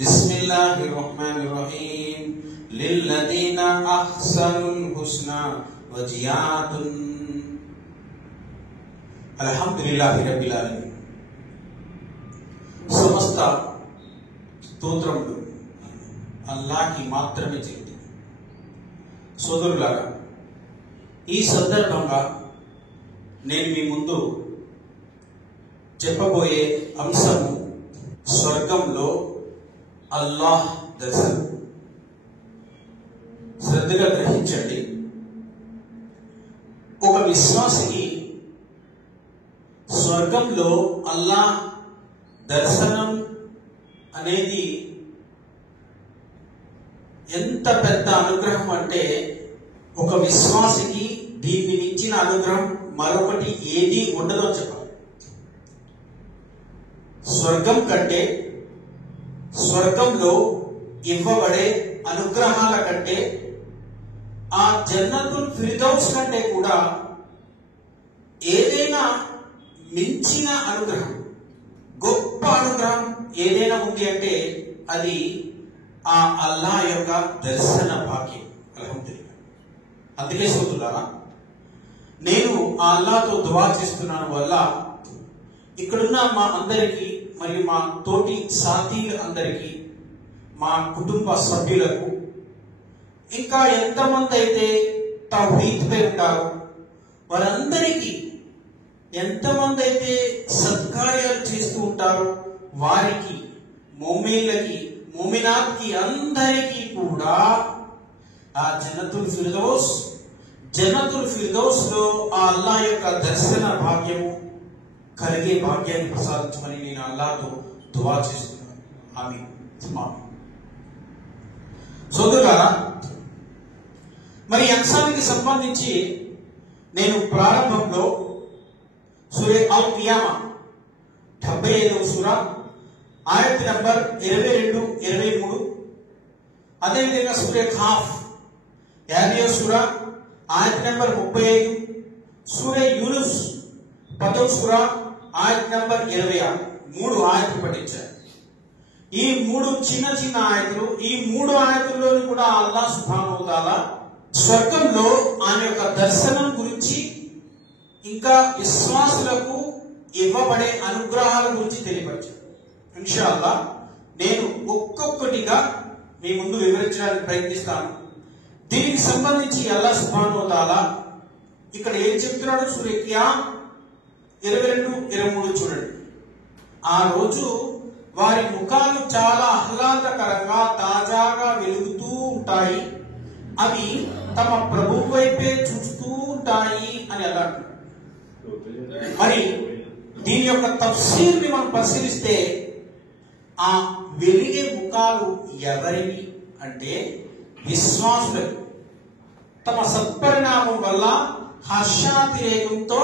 बिस्मिल्लाहिर्रहमानिर्रहीम लिल्लज़ीना अहसनुल हुस्ना व ज़ियादतुन అల్హమ్దులిల్లాహి రబ్బిల్ ఆలమీన్. సమస్త స్తోత్రములు అల్లాహ్కి మాత్రమే చెంది. సోదరులారా, ఈ సందర్భంగా నేను మీ ముందు చెప్పబోయే అంశము స్వర్గంలో అల్లాహ్ దర్శనం. శ్రద్ధగా గ్రహించండి. ఒక విశ్వాసికి స్వర్గంలో అల్లాహ్ దర్శనం అనేది ఎంత పెద్ద అనుగ్రహం అంటే, ఒక విశ్వాసికి దీన్ని మించిన అనుగ్రహం మరొకటి ఏది ఉండదో చెప్పాలి. స్వర్గం కంటే, స్వర్గంలో ఇవ్వబడే అనుగ్రహాల కంటే, ఆ జన్నతుల్ ఫిర్దౌస్ కంటే కూడా ఏదైనా మించిన అనుగ్రహం, గొప్ప అనుగ్రహం ఏదైనా ఉంది అంటే అది ఆ అల్లాహ్ యొక్క దర్శన భాగ్యం. అల్హమ్దులిల్లాహ్. అందుకే సోదరులారా, నేను ఆ అల్లాహ్తో దువా చేస్తున్నాను వల్ల ఇక్కడున్న మా అందరికీ మరియు మా తోటి సాథీలు అందరికీ, మా కుటుంబ సభ్యులకు, ఇంకా ఎంతమంది అయితే తౌహీద్ పై ఉంటారో వారందరికీ, ఎంతమంది అయితే సత్కార్యాలు చేస్తూ ఉంటారో వారికి, మోమిన్లకి, మోమినాత్కి అందరికీ కూడా ఆ జన్నతుల్ ఫిర్దౌస్ లో ఆ అల్లాహ్ యొక్క దర్శన భాగ్యము కలిగే భాగ్యాన్ని ప్రసాదించమని నేను అల్లాహ్తో దువా చేస్తున్నాను. ఆమీన్. సోదరులారా, మరి అంశానికి సంబంధించి నేను ప్రారంభంలో సూరే అల్ కియామా 75వ సూరా ఆయత్ నంబర్ 22, 23, అదేవిధంగా సూరే ఖాఫ్ 50వ సూరా ఆయత్ నంబర్ 35, సూరే యూనుస్ 10వ సూరా ఆయత్ నంబర్ 26, 3 ఆయతులు పఠించారు. ఈ 3 చిన్న చిన్న ఆయతులు, ఈ 3 ఆయతుల్లోని కూడా అల్లాహ్ సుబ్హానహు వ తఆలా స్వర్గంలో ఆయన యొక్క దర్శనం గురించి, ఇంకా విశ్వాసులకు ఇవ్వబడే అనుగ్రహాల గురించి తెలియపరిచారు. ఇన్షాల్లా నేను ఒక్కొక్కటిగా మీ ముందు వివరించడానికి ప్రయత్నిస్తాను. దీనికి సంబంధించి అల్లాహ్ సుబ్హానహు వ తఆలా ఇక్కడ ఏం చెప్తున్నాడు? సూరా కియామా 22, 23 చూడండి. ఆ రోజు వారి ముఖాలు చాలా ఆహ్లాదకరంగా, తాజాగా వెలుగుతూ ఉంటాయి, అవి తమ ప్రభువు వైపే చూస్తూ ఉంటాయి అని అన్నాడు. మరి దీని యొక్క తఫ్సీర్ని మనం పరిశీలిస్తే, ఆ వెలిగే ముఖాలు ఎవరివి అంటే విశ్వాసులు. తమ సత్పరిణామం వల్ల హర్షాతిరేకంతో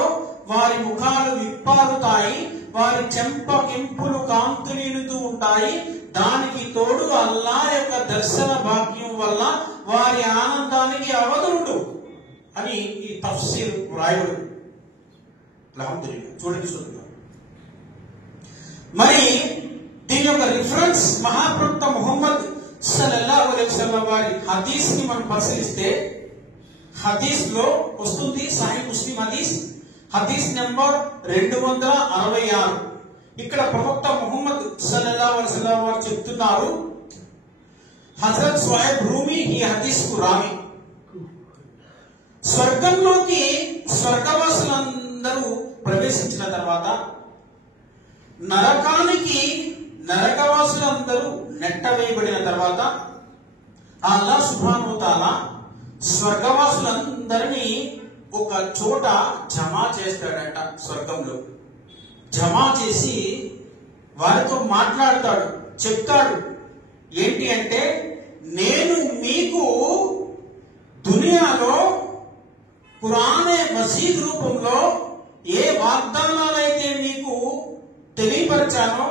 వారి ముఖాలు విప్పారుతాయి, వారి చెంపకింపులు కాంతులీనుతూ ఉంటాయి. దానికి తోడు అల్లాహ్ యొక్క దర్శన భాగ్యం వల్ల వారి ఆనందానికి అవధుండు అని ఈ తఫ్సీర్ రాయబడి. అల్హమ్దులిల్లాహ్. చూడండి చూద్దాం. మరి దీని యొక్క రిఫరెన్స్ మహాప్రవక్త ముహమ్మద్ సల్లల్లాహు అలైహి వసల్లం వారి హదీస్ ని మనం పరిశీలిస్తే, హదీస్ లో వస్తుంది, సహీహ్ ముస్లిం హదీస్ నెంబర్ 266. ఇక్కడ ప్రవక్త ముహమ్మద్ సల్లల్లాహు అలైహి వసల్లం వారు చెప్తున్నారు, హజరత్ సుహైబ్ రూమి ఈ హదీస్ కు రావి, స్వర్గంలోకి స్వర్గవాసులందరూ ప్రవేశించిన తర్వాత నరకానికి నరకవాసులందరూ నెట్టవేయబడిన తర్వాత అల్లాహ్ సుబ్హానహు వ తఆలా స్వర్గవాసులందరినీ ఒక చోట జమా చేస్తాడట. స్వర్గంలో జమా చేసి వారితో మాట్లాడతాడు, చెప్తాడు. ఏంటి అంటే, నేను మీకు దునియాలో ఖురానే మజీద్ రూపంలో ఏ వాగ్దానాలైతే మీకు తెలియపరిచానో,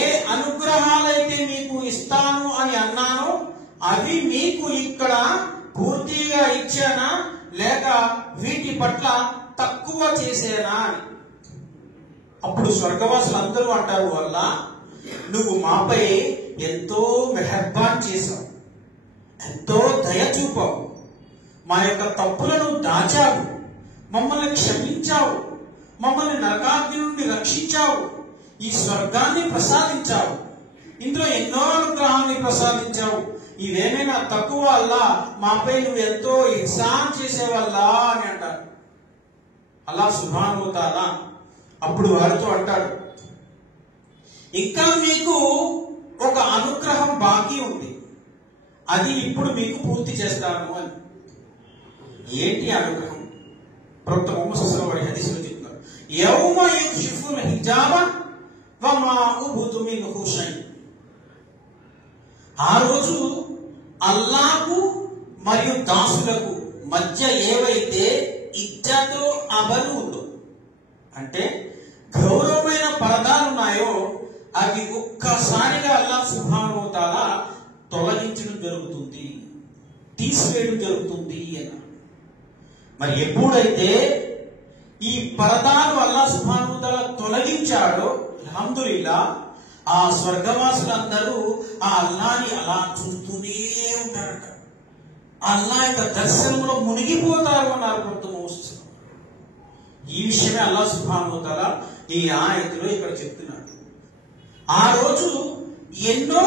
ఏ అనుగ్రహాలైతే మీకు ఇస్తాను అని అన్నానో, అవి మీకు ఇక్కడ పూర్తిగా ఇచ్చానా లేక వీటి పట్ల తక్కువ చేసేనా అని. అప్పుడు స్వర్గవాసులు అందరూ అంటారు, వల్ల నువ్వు మాపై ఎంతో మెహర్బాన్ చేశావు, ఎంతో దయ చూపావు, మా యొక్క తప్పులను దాచావు, మమ్మల్ని క్షమించావు, మమ్మల్ని నరకాగ్ని నుండి రక్షించావు, ఈ స్వర్గాన్ని ప్రసాదించావు, ఇందులో ఎన్నో అనుగ్రహాన్ని ప్రసాదించావు. ఇవేమైనా తక్కువ అల్లా, మాపై నువ్వు ఎంతో ఇహ్సాన్ చేసేవల్లా అని అంటారు. అల్లా సుబ్హానహు వ తఆలా అప్పుడు వారితో అంటాడు, ఇంకా మీకు ఒక అనుగ్రహం బాకీ ఉంది, అది ఇప్పుడు మీకు పూర్తి చేస్తాను అని. ఏంటి అనుగ్రహం? ప్రవక్త ముహమ్మద్ సల్లల్లాహు అలైహి వసల్లం హదీసులో చెప్తున్నారు, యౌమ యక్షిఫుల్ హిజాబ వమా ఉబుతు మిన్హు షై. ఆ రోజు అల్లాహకు మరియు దాసులకు మధ్య ఏవైతే ఇజ్జతో అబలు ఉందో, అంటే గౌరవమైన పరదాలు ఉన్నాయో అవి ఒక్కసారిగా అల్లాహ్ సుబ్హానహు వ తఆలా తొలగించడం జరుగుతుంది, తీసివేయడం జరుగుతుంది అన్నారు. మరి ఎప్పుడైతే ఈ పరదాలు అల్లాహ్ సుబ్హానహు వ తఆలా తొలగించాడో అల్హమ్దులిల్లా ఆ స్వర్గవాసులందరూ ఆ అల్లాహ్ని అలా చూస్తూనే ఉంటారట, అల్లాహ్ యొక్క దర్శనంలో మునిగిపోతారు అన్నారు కొంత మోస్తు. ఈ విషయమే అల్లాహ్ సుబ్హానహు వ తఆలా ఈ ఆయతులో ఇక్కడ చెప్తున్నాడు. ఆ రోజు ఎన్నో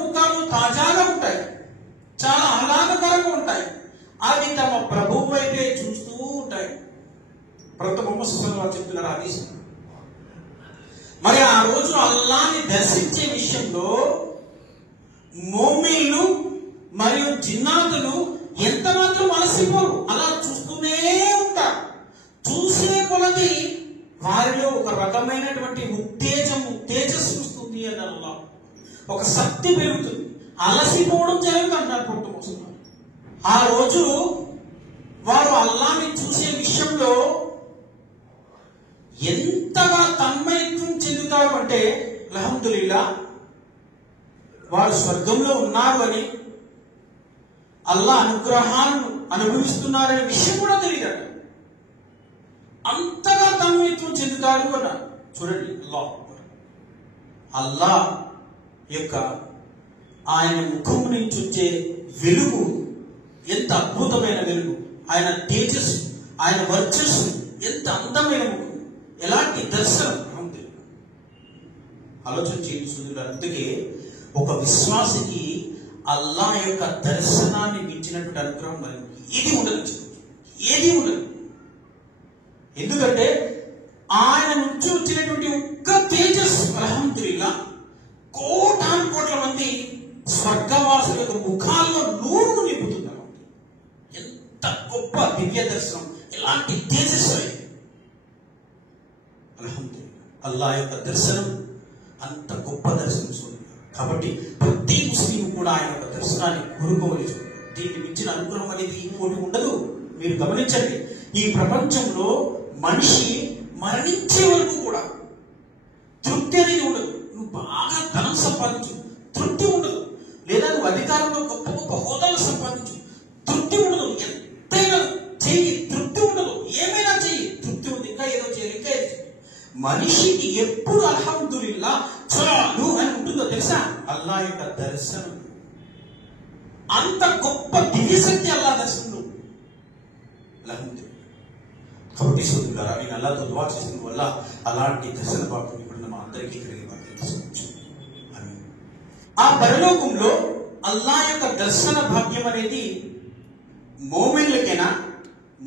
ముఖాలు తాజాగా ఉంటాయి, చాలా ఆహ్లాదకరంగా ఉంటాయి, అవి తమ ప్రభువు వైపే చూస్తూ ఉంటాయి. ప్రవక్త ముహమ్మద్ సల్లల్లాహు అలైహి వసల్లం చెప్తున్నారు హదీస్. మరి ఆ రోజు అల్లాహ్ని దర్శించే విషయంలో మోమిన్లు మరియు జిన్నాతులు ఎంత మాత్రం అలసిపోరు, అలా చూస్తూనే ఉంటారు. చూసే కొలది వారిలో ఒక రకమైనటువంటి తేజస్సు వస్తుంది అని అల్లాహ్, ఒక శక్తి పెరుగుతుంది, అలసిపోవడం జరుగుతుంది అంటారు పుట్టుమోసం. ఆ రోజు వారు అల్లాహ్ని చూసే విషయంలో ఎంతగా తన్మయత్వం చెందుతారు అంటే అల్హమ్దులిల్లా వారు స్వర్గంలో ఉన్నారు అని, అల్లాహ్ అనుగ్రహాలను అనుభవిస్తున్నారనే విషయం కూడా తెలియదు. అంతగా తన్మయత్వం చెందుతారు అన్నారు. చూడండి, అల్లాహ్ యొక్క ఆయన ముఖము నుంచి వచ్చే వెలుగు ఎంత అద్భుతమైన వెలుగు, ఆయన తేజస్సు, ఆయన వర్చస్సు ఎంత అందమైన ముఖం, ఎలాంటి దర్శనం. ఆలోచన చేయించుకుంటున్నారు. అందుకే ఒక విశ్వాసికి అల్లాహ్ యొక్క దర్శనాన్ని మించినటువంటి అనుగ్రహం మరి ఏది ఉండదు. ఎందుకంటే ఆయన నుంచి వచ్చినటువంటి ఒక్క తేజస్సు అల్హమ్దులిల్లా కోటాను కోట్ల మంది స్వర్గవాసుల యొక్క ముఖాల్లో నూరు నింపుతున్నారు. ఎంత గొప్ప దివ్య దర్శనం, ఎలాంటి తేజస్సు అల్హమ్దులిల్లా. అల్లాహ్ యొక్క దర్శనం అంత గొప్ప దర్శనం చూడండి. కాబట్టి ప్రతి ముస్లిం కూడా ఆయన యొక్క దర్శనాన్ని కోరుకోవలసి. దీన్ని మించిన అనుగ్రహం అనేది ఇంకోటి ఉండదు. మీరు గమనించండి, ఈ ప్రపంచంలో మనిషి మరణించే వరకు కూడా తృప్తి అనేది ఉండదు. నువ్వు బాగా ధనం సంపాదించు, తృప్తి ఉండదు. లేదా నువ్వు అధికారంలో గొప్ప గొప్ప హోదాలు సంపాదించు, తృప్తి ఉండదు. ఎంతైనా చెయ్యి, తృప్తి ఉండదు. ఏమైనా చెయ్యి, తృప్తి ఉంది, ఇంకా ఏదో చేయాలి, ఇంకా ఏదో. మనిషికి ఎప్పుడు అల్హమ్దులిల్లా చాలు అని ఉంటుందో తెలుసా? అల్లాహ్ యొక్క దర్శనం. అంత గొప్ప దివ్యశక్తి అల్లాహ్ దర్శనంలో. అల్హమ్దులిల్లా. కాబట్టి సోదరులారా, నేను అల్లాహ్తో దుఆ చేసిన వల్ల అలాంటి దర్శన భాగ్యం ఇప్పుడు మా అందరికీ కలిగే భాగ్యం తీసుకొచ్చు. ఆ పరలోకంలో అల్లాహ్ యొక్క దర్శన భాగ్యం అనేది మోమిన్లకైనా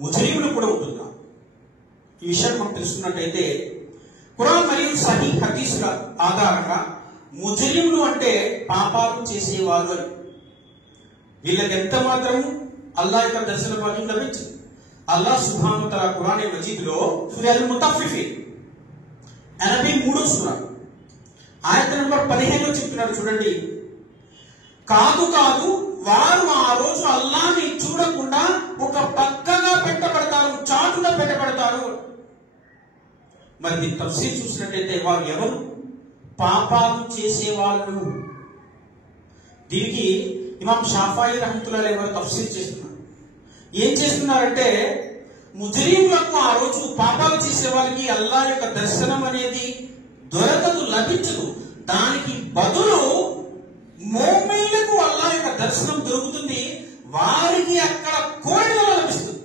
ముజ్రిములకు కూడా ఉంటుందా? ఈ విషయం మనం తెలుసుకున్నట్టయితే ఖురాన్ మరియు సహీహ్ హదీసుల ఆధారంగా ముజ్రిములు అంటే పాపాలు చేసేవారు అని. వీళ్ళకి ఎంత మాత్రం అల్లాహ్ యొక్క దర్శన భాగ్యం లభించింది. అల్లాహ్ సుబ్హానహు వ తఆలా ఖురాన్ మజీద్ లో సూరా అల్ ముతఫిఫీన్ 83వ సూరా ఆయత నంబర్ 15లో చెప్తున్నాడు. చూడండి, కాదు వారు ఆ రోజు అల్లాహ్ని చూడకుండా ఒక పక్కగా పెట్టబడతారు, చాటుగా పెట్టబడతారు. మరి దీని తఫ్సీర్ చూసినట్టయితే వారు ఎవరు? పాపాలు చేసేవాళ్ళు. దీనికి ఇమాం షాఫాయి రహమతుల్లాహి అలైహి వారు తఫ్సీర్ చేస్తున్నారు. ఏం చేస్తున్నారంటే, ముజ్రిములకు ఆ రోజు పాపాలు చేసే వాళ్ళకి అల్లాహ్ యొక్క దర్శనం అనేది దొరకదు, లభించదు. దానికి బదులు మోమిన్లకు అల్లాహ్ యొక్క దర్శనం దొరుకుతుంది. వారికి అక్కడ కోరికలు లభిస్తుంది.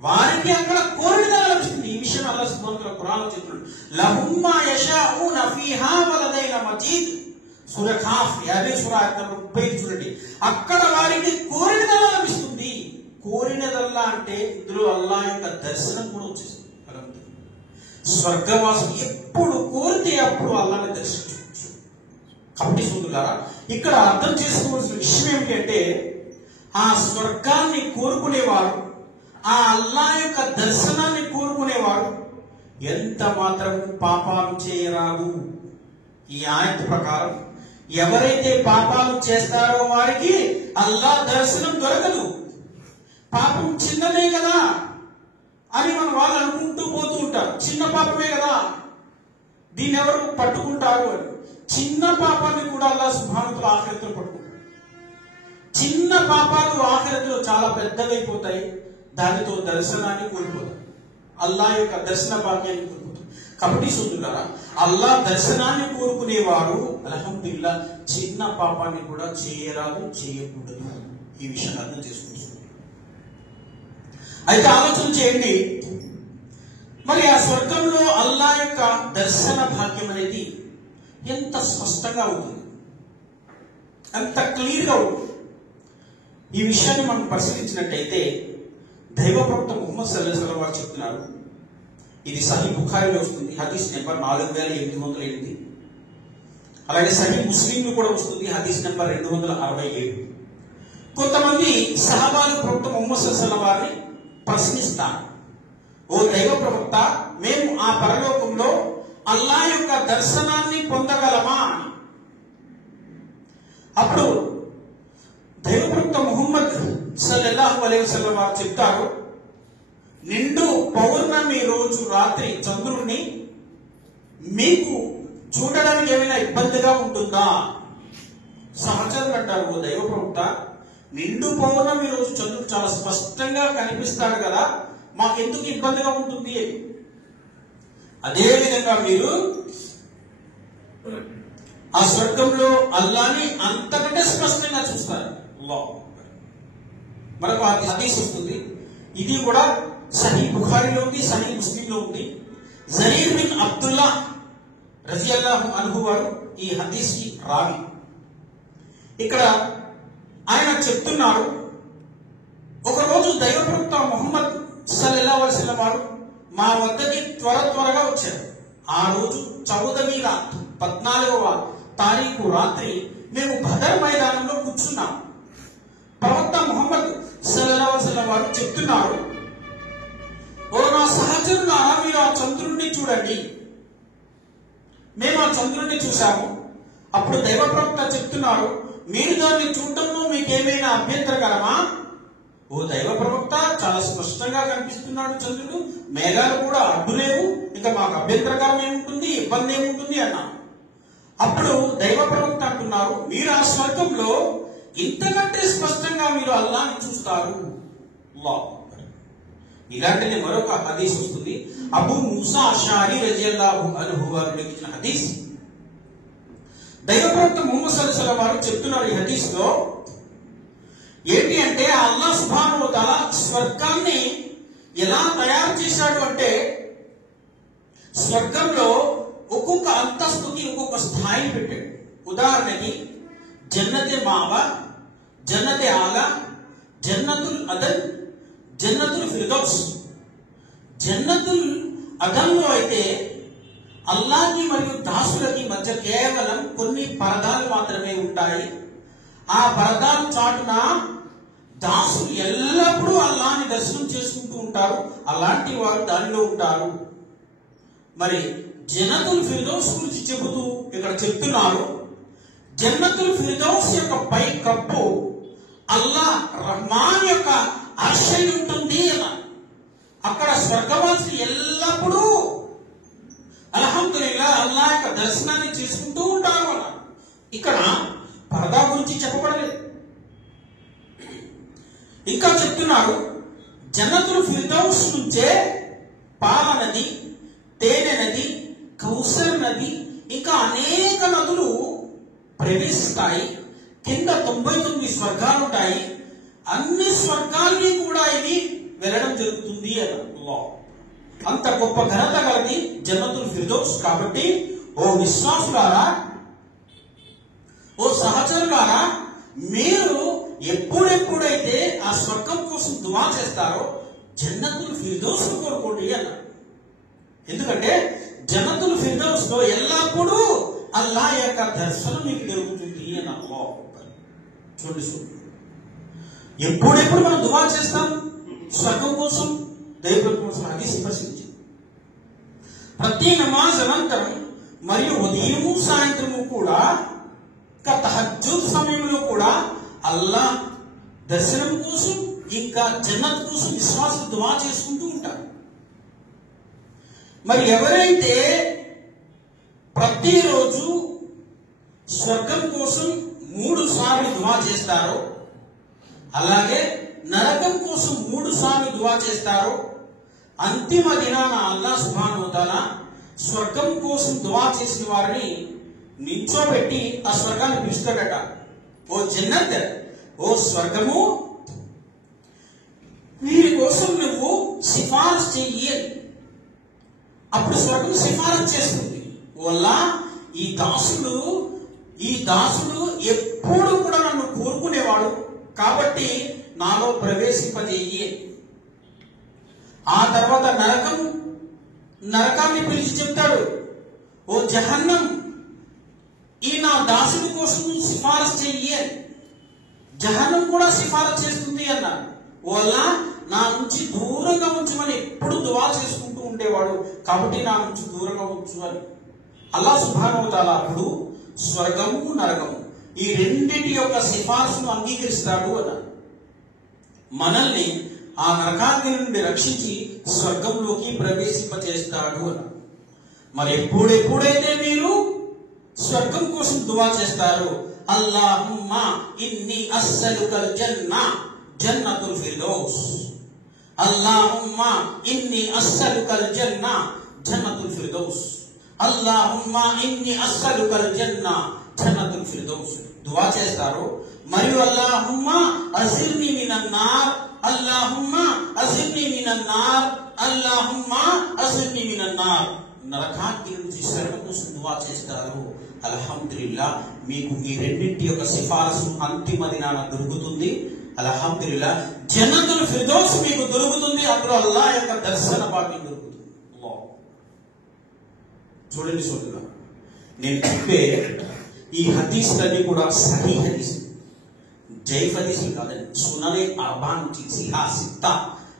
వారికి అక్కడ కోరికలు లభిస్తుంది. ఈ విషయం అల్లాహ్ సుబ్హానహు వ తఆలా ఖురాన్లో చెప్తున్నాడు. లహుమ్ మా యషాఊన ఫీహా వలదైన మజీద్. సూరా ఖాఫ్ 50 సూరా ఆయత నంబర్ 30 చూడండి. అక్కడ వారికి కోరినదల్లా లభిస్తుంది. కోరినదల్లా అంటే ఇందులో అల్లాహ్ యొక్క దర్శనం కూడా వచ్చేసింది. స్వర్గవాసులు ఎప్పుడు కోరితే అప్పుడు అల్లాహ్ని దర్శించవచ్చు. కాబట్టి సోదరులారా, ఇక్కడ అర్థం చేసుకోవాల్సిన విషయం ఏమిటంటే, ఆ స్వర్గాన్ని కోరుకునేవారు, ఆ అల్లాహ్ యొక్క దర్శనాన్ని కోరుకునేవారు ఎంత మాత్రం పాపాలు చేయరాదు. ఈ ఆయత ప్రకారం ఎవరైతే పాపాలు చేస్తారో వారికి అల్లాహ్ దర్శనం దొరకదు. పాపం చిన్నదే కదా అని మనం వాళ్ళు అనుకుంటూ పోతూ ఉంటారు. చిన్న పాపమే కదా, దీన్ని ఎవరు పట్టుకుంటారు అని. చిన్న పాపాన్ని కూడా అల్లాహ్ సుబ్హానహు వ తఆలా ఆఖిరతులో పట్టుకుంటారు. చిన్న పాపాలు ఆఖిరతులో చాలా పెద్దగైపోతాయి. దానితో దర్శనాన్ని కోల్పోతారు. అల్లాహ్ యొక్క దర్శన భాగ్యాన్ని కోల్పోతారు. కాబట్టి సోదరులారా, అల్లాహ్ దర్శనాన్ని కోరుకునేవారు అల్హమ్దులిల్లాహ్ చిన్న పాపాన్ని కూడా చేయరాదు, చేయకూడదు. ఈ విషయాన్ని అర్థం చేసుకుంటున్నారు. అయితే ఆలోచన చేయండి, మరి ఆ స్వర్గంలో అల్లాహ్ యొక్క దర్శన భాగ్యం అనేది ఎంత స్పష్టంగా ఉంటుంది, ఎంత క్లియర్గా ఉంటుంది. ఈ విషయాన్ని మనం పరిశీలించినట్టయితే దైవ ప్రవక్త ముహమ్మద్ సల్లల్లాహు అలైహి వసల్లం వారు చెప్తున్నారు. ఇది సహీహ్ బుఖారీలో వస్తుంది, హదీస్ నెంబర్ 4808. అలాగే సహీహ్ ముస్లింలో కూడా వస్తుంది, హదీస్ నెంబర్ 267. కొంతమంది సహాబాలు ప్రవక్త ముహమ్మద్ సల్లల్లాహు అలైహి వసల్లం వారిని ప్రశ్నిస్తారు, ఓ దైవ ప్రవక్త, మేము ఆ పరలోకంలో అల్లాహ్ యొక్క దర్శనాన్ని పొందగలమా? అప్పుడు దైవ ప్రవక్త ముహమ్మద్ సల్లల్లాహు అలైహి వసల్లం వారు చెప్తారు, నిండు పౌర్ణమి రోజు రాత్రి చంద్రుడిని మీకు చూడడానికి ఏమైనా ఇబ్బందిగా ఉంటుందా? సహచరులు అంటారు, ఓ దైవ ప్రవక్త, నిండు పౌర్ణమి రోజు చంద్రుడు చాలా స్పష్టంగా కనిపిస్తాడు కదా, మాకెందుకు ఇబ్బందిగా ఉంటుంది అని. అదేవిధంగా మీరు ఆ స్వర్గంలో అల్లాహ్ని అంతకంటే స్పష్టంగా చూస్తారు. మనకు ఆ హదీస్ వస్తుంది, ఇది కూడా సహీహ్ బుఖారీలో ఉంది, సహీహ్ ముస్లింలో ఉంది. జరీర్ బిన్ అబ్దుల్లా రజియల్లాహు అన్హు వారు ఈ హదీస్ కి రావి. ఇక్కడ ఆయన చెప్తున్నారు, ఒకరోజు దైవ ప్రవక్త ముహమ్మద్ సల్లల్లాహు అలైహి వసల్లం వారు మా వద్దకి త్వరగా వచ్చారు. ఆ రోజు 14వ తారీఖు రాత్రి మేము బదర్ మైదానంలో కూర్చున్నాం. ప్రవక్త ముహమ్మద్ సల్లల్లాహు అలైహి వసల్లం వారు చెప్తున్నారు, ఓ నా సహచరులారా, మీరు ఆ చంద్రుడిని చూడండి. మేము ఆ చంద్రుడిని చూశాము. అప్పుడు దైవ ప్రవక్త చెప్తున్నారు, మీరు దాన్ని చూడటంలో మీకేమైనా అభ్యంతరకరమా? ఓ దైవ ప్రవక్త, చాలా స్పష్టంగా కనిపిస్తున్నాడు చంద్రుడు, మేఘాలు కూడా అడ్డులేవు, ఇంకా మాకు అభ్యంతరకరం ఏముంటుంది, ఇబ్బంది ఏముంటుంది అన్నా. అప్పుడు దైవ ప్రవక్త అంటున్నారు, మీరు ఆ స్వర్గంలో ఇంతకంటే స్పష్టంగా మీరు అల్లాహ్ని చూస్తారు. ఇలాంటిది మరొక హదీస్ వస్తుంది, అబూ మూసా అషారీ రజియల్లాహు అన్హు వారు లిఖించిన హదీస్. దైవ ప్రవక్త ముహమ్మద్ సల్లల్లాహు అలైహి వసల్లం వారు చెప్తున్నారు ఈ హదీస్ లో, ఏంటి అంటే అల్లాహ్ సుబ్హానహు వ తఆలా స్వర్గాన్ని ఎలా తయారు చేశాడు అంటే, స్వర్గంలో ఒక్కొక్క అంతస్తుకి ఒక్కొక్క స్థాయి పెట్టాడు. ఉదాహరణకి జన్నతే మావా, జన్నతే ఆలా, జన్నతుల్ అదన్, జన్నతుల్ ఫిర్దౌస్. జన్నతుల్ అదన్లో అయితే అల్లాహ్కి మరియు దాసులకి మధ్య కేవలం కొన్ని పరదాలు మాత్రమే ఉంటాయి. ఆ పరదాలు చాటున దాసులు ఎల్లప్పుడూ అల్లాహ్ని దర్శనం చేసుకుంటూ ఉంటారు. అలాంటి వారు దానిలో ఉంటారు. మరి జన్నతుల్ ఫిర్దౌస్ గురించి చెబుతూ ఇక్కడ చెప్తున్నారు, జన్నతుల్ ఫిర్దౌస్ యొక్క పై కప్పు అల్లాహ్ రహ్మాన్ యొక్క అర్షై ఉంటుంది అలా. అక్కడ స్వర్గవాసులు ఎల్లప్పుడూ అల్హమ్దులిల్లాహ్ అల్లాహ్ యొక్క దర్శనాన్ని చేసుకుంటూ ఉంటారు అలా. ఇక్కడ పరదా గురించి చెప్పబడలేదు. ఇంకా చెప్తున్నారు, జన్నతుల్ ఫిర్దౌస్ నుంచే పాల నది, తేనె నది, కౌసర్ నది ఇంకా అనేక నదులు ప్రవేశిస్తాయి. కింద 99 స్వర్గాలు ఉంటాయి. అన్ని స్వర్గాల్ని కూడా ఇది వెళ్ళడం జరుగుతుంది అలా. అంత గొప్ప ఘనత కలిగి జన్నతుల్ ఫిర్దౌస్. కాబట్టి ఓ విశ్వాసులారా, ఓ సహచరులారా, మీరు ఎప్పుడెప్పుడైతే ఆ స్వర్గం కోసం దువా చేస్తారో జన్నతుల్ ఫిర్దౌస్ కోరుకోండి అన్నారు. ఎందుకంటే జన్నతుల్ ఫిర్దౌస్ లో ఎల్లప్పుడూ అల్లా యొక్క దర్శనం మీకు జరుగుతుంది అన్నారు. చూడండి, ఎప్పుడెప్పుడు మనం దువా చేస్తాం స్వర్గం కోసం, దైవం కోసం. హదీస్ పరిశీలించి ప్రతి నమాజ్ అనంతరం మరియు ఉదయము సాయంత్రము కూడా తహజ్జుద్ సమయంలో కూడా అల్లా దర్శనం కోసం ఇంకా జన్నత్ కోసం విశ్వాసం దువా చేసుకుంటూ ఉంటారు. మరి ఎవరైతే ప్రతిరోజు స్వర్గం కోసం 3 సార్లు దువా చేస్తారో, అలాగే నరకం కోసం 3 సార్లు దువా చేస్తారో, అంతిమ దినాన అల్లాహ్ సుబ్హానహు వ తఆలా స్వర్గం కోసం దువా చేసిన వారిని నించోబెట్టి ఆ స్వర్గాన్ని పిలుస్తాడట. ఓ జన్నత్, ఓ స్వర్గము, వీరి కోసం నువ్వు సిఫారసు చెయ్యి. అప్పుడు స్వర్గం సిఫారసు చేస్తుంది. వల్ల ఈ దాసుడు ఎప్పుడు కూడా నన్ను కోరుకునేవాడు, కాబట్టి నాలో ప్రవేశింపజేయి. ఆ తర్వాత నరకాన్ని పిలిచి చెప్తాడు, ఓ జహన్నం, ఈ నా దాసుడి కోసం సిఫారసు చెయ్యి. జహన్నం కూడా సిఫారసు చేస్తుంది అన్నాడు. వల్ల నా నుంచి దూరంగా ఉంచమని ఎప్పుడు దువా చేసుకుంటూ ఉండేవాడు, కాబట్టి నా నుంచి దూరంగా ఉంచు అని. అల్లాహ్ సుబ్హానహు వ తఆలా అప్పుడు స్వర్గము నరకము ఈ రెండింటి యొక్క సిఫార్సును అంగీకరిస్తాడు అన్నాడు. మనల్ని ఆ నరకాగ్ని నుండి రక్షించి స్వర్గంలోకి ప్రవేశింపచేస్తాడు అన్నాడు. మరి ఎప్పుడైతే మీరు స్వర్గం కోసం దువా చేస్తారు, అల్లాహుమ్మా ఇన్ని అస్సలుకల్ జన్నతుల్ ఫిర్దౌస్, అల్లాహుమ్మా ఇన్ని అస్సలుకల్ జన్నతుల్ ఫిర్దౌస్, అల్లాహుమ్మా ఇన్ని అస్సలుకల్ జన్నతుల్ ఫిర్దౌస్ దువా చేస్తారు. మరియు అల్లాహుమ్మా అజిర్ని మినన్నార్, అల్లాహుమ్మా అజిర్ని మినన్నార్, అల్లాహుమ్మా అజిర్ని మినన్నార్, నరకాగ్ని నుంచి శరణ కోసం దువా చేస్తారు. అల్హమ్దులిల్లా, మీకు ఈ రెండింటి యొక్క సిఫారసు అంతిమ దినాన దొరుకుతుంది. అల్హమ్దులిల్లా, జన్నతుల్ ఫిర్దౌస్ మీకు దొరుకుతుంది. అందులో అల్లాహ్ యొక్క దర్శన భాగ్యం దొరుకుతుంది. చూడండి సోదరులా, నేను చెప్పే ఈ హదీస్లన్నీ కూడా సహీ హదీస్, జైఫ్ హదీస్ కాదండి. సుననే అర్బా నుంచి సిహా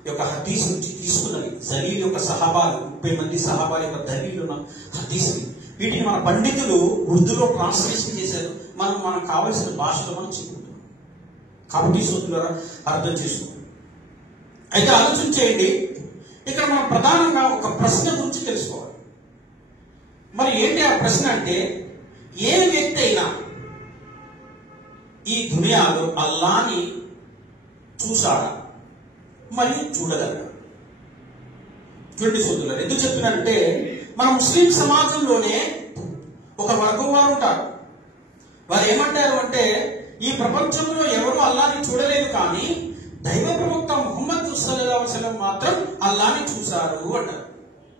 యొక్క హదీస్ నుంచి తీసుకున్నది. జలీల్ యొక్క సహాబాలు, 30 మంది సహాబా యొక్క దలీల్ ఉన్న హదీస్. వీటిని మన పండితులు ఉర్దూలో ట్రాన్స్లేషన్ చేశారు. మనకు కావలసిన భాషలో మనం చెప్పుకుంటాం. కాబట్టి సోదరులారా అర్థం చేసుకోండి. అయితే ఆలోచన చేయండి, ఇక్కడ మనం ప్రధానంగా ఒక ప్రశ్న గురించి తెలుసుకోవాలి. మరి ఏంటి ఆ ప్రశ్న అంటే, ఏ వ్యక్తి అయినా ఈ దునియాలో అల్లాని చూశాడా మరియు చూడగలరా? చూడండి సోదరులారా, ఎందుకు చెప్తున్నానంటే, మన ముస్లిం సమాజంలోనే ఒక వర్గం వారు ఉంటారు. వారు ఏమంటారు అంటే, ఈ ప్రపంచంలో ఎవరు అల్లాని చూడలేదు, కానీ దైవ ప్రవక్త ముహమ్మద్ సల్లల్లాహు అలైహి వసల్లం మాత్రం అల్లాని చూశారు అంటారు.